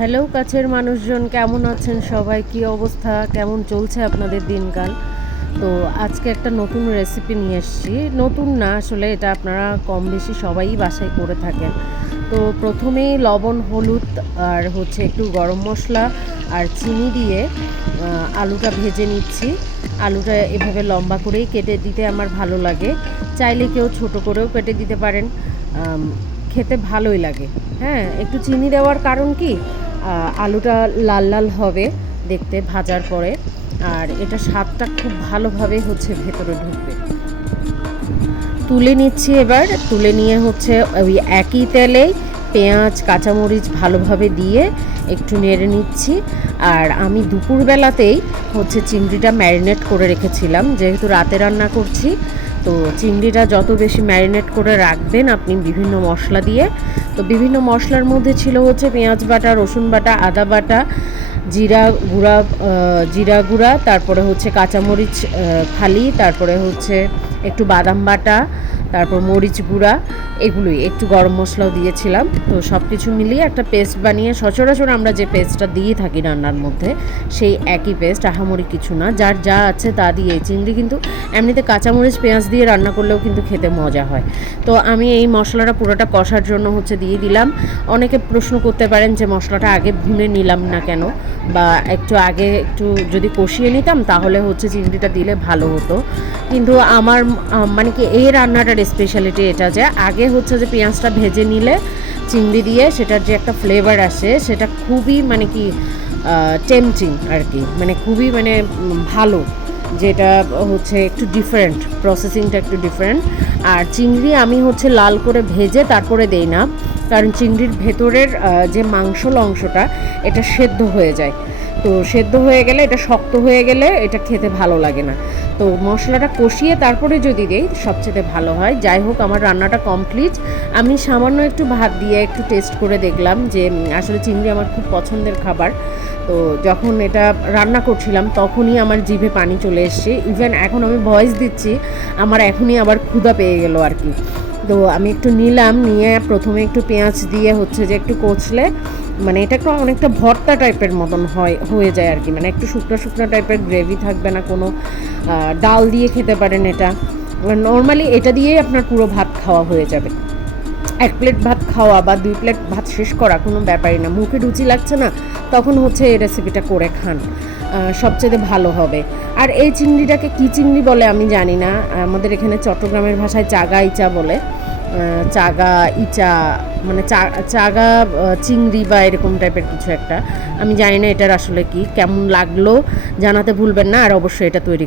Hello কাছের মানুষজন, কেমন আছেন সবাই? কি অবস্থা, কেমন চলছে আপনাদের দিনকাল? তো আজকে একটা নতুন রেসিপি নিয়ে এসেছি। নতুন না আসলে, এটা আপনারা কম বেশি সবাই বাসায় করে থাকেন। তো প্রথমেই লবণ, হলুদ আর একটু গরম মশলা আর চিনি দিয়ে আলুটা ভেজে নিচ্ছি। আলুটা এভাবে লম্বা করেই কেটে দিতে আমার ভালো লাগে। চাইলে কেউ ছোট করেও কেটে দিতে পারেন, খেতে ভালোই লাগে। হ্যাঁ, একটু চিনি দেওয়ার কারণ কি, আলুটা লাল লাল হবে দেখতে ভাজার পরে, আর এটা স্বাদটা খুব ভালোভাবে ভেতরে ঢুকবে। তুলে নিচ্ছি, এবার তুলে নিয়ে ওই একই তেলে পেঁয়াজ কাঁচামরিচ ভালোভাবে দিয়ে একটু নেড়ে নিচ্ছি। আর আমি দুপুরবেলাতেই চিংড়িটা ম্যারিনেট করে রেখেছিলাম, যেহেতু রাতে রান্না করছি। তো চিংড়িটা যত বেশি ম্যারিনেট করে রাখবেন আপনি বিভিন্ন মশলা দিয়ে, তো বিভিন্ন মশলার মধ্যে ছিল পেঁয়াজ বাটা, রসুন বাটা, আদা বাটা, জিরা গুঁড়া, তারপরে কাঁচামরিচ ফালি, তারপরে একটু বাদাম বাটা, তারপর মরিচ গুঁড়া, এগুলোই একটু গরম মশলাও দিয়েছিলাম। তো সব কিছু মিলিয়ে একটা পেস্ট বানিয়ে, সচরাচর আমরা যে পেস্টটা দিয়ে থাকি রান্নার মধ্যে সেই একই পেস্ট, আহামরি কিছু না, যার যা আছে তা দিয়ে। চিংড়ি কিন্তু এমনিতে কাঁচামরিচ পেঁয়াজ দিয়ে রান্না করলেও কিন্তু খেতে মজা হয়। তো আমি এই মশলাটা পুরোটা কষার জন্য দিয়ে দিলাম। অনেকে প্রশ্ন করতে পারেন যে মশলাটা আগে ভুনে নিলাম না কেন, বা একটু আগে একটু যদি কষিয়ে নিতাম তাহলে চিংড়িটা দিলে ভালো হতো। কিন্তু আমার মানে কি, এই রান্নাটার স্পেশালিটি এটা যে আগে যে পেঁয়াজটা ভেজে নিলে চিংড়ি দিয়ে সেটার যে একটা ফ্লেভার আসে সেটা খুবই মানে কি টেম্পটিং আর কি, মানে খুবই মানে ভালো, যেটা একটু ডিফারেন্ট, প্রসেসিংটা একটু ডিফারেন্ট। আর চিংড়ি আমি লাল করে ভেজে তারপরে দেই না, কারণ চিংড়ির ভেতরের যে মাংসল অংশটা এটা সেদ্ধ হয়ে যায়। তো সেদ্ধ হয়ে গেলে, এটা শক্ত হয়ে গেলে এটা খেতে ভালো লাগে না। তো মশলাটা কষিয়ে তারপরে যদি দেই সবচেয়ে ভালো হয়। যাই হোক, আমার রান্নাটা কমপ্লিট। আমি সামান্য একটু ভাত দিয়ে একটু টেস্ট করে দেখলাম যে আসলে চিংড়ি আমার খুব পছন্দের খাবার। তো যখন এটা রান্না করছিলাম তখনই আমার জিভে পানি চলে এসছে। ইভেন এখন আমি ভয়েস দিচ্ছি, আমার এখনই আবার ক্ষুধা পেয়ে গেল আর কি। তো আমি একটু নিলাম, নিয়ে প্রথমে একটু পেঁয়াজ দিয়ে যে একটু কচলে, মানে এটা একটু অনেকটা ভর্তা টাইপের মতন হয়ে যায় আর কি, মানে একটু শুকনো শুকনো টাইপের, গ্রেভি থাকবে না কোনো। ডাল দিয়ে খেতে পারেন এটা। নর্মালি এটা দিয়েই আপনার পুরো ভাত খাওয়া হয়ে যাবে। 1 প্লেট ভাত খাওয়া বা 2 প্লেট ভাত শেষ করা কোনো ব্যাপারই না। মুখে রুচি লাগছে না, তখন এই রেসিপিটা করে খান, সবচেয়ে ভালো হবে। আর এই চিংড়িটাকে কী চিংড়ি বলে আমি জানি না, আমাদের এখানে চট্টগ্রামের ভাষায় চাগা ইচা বলে। চাগা ইচা মানে চাগা চিংড়ি বা এরকম টাইপের কিছু একটা, আমি জানি না এটার আসলে কি, কেমন লাগলো জানাতে ভুলবেন না। আর অবশ্যই এটা তৈরি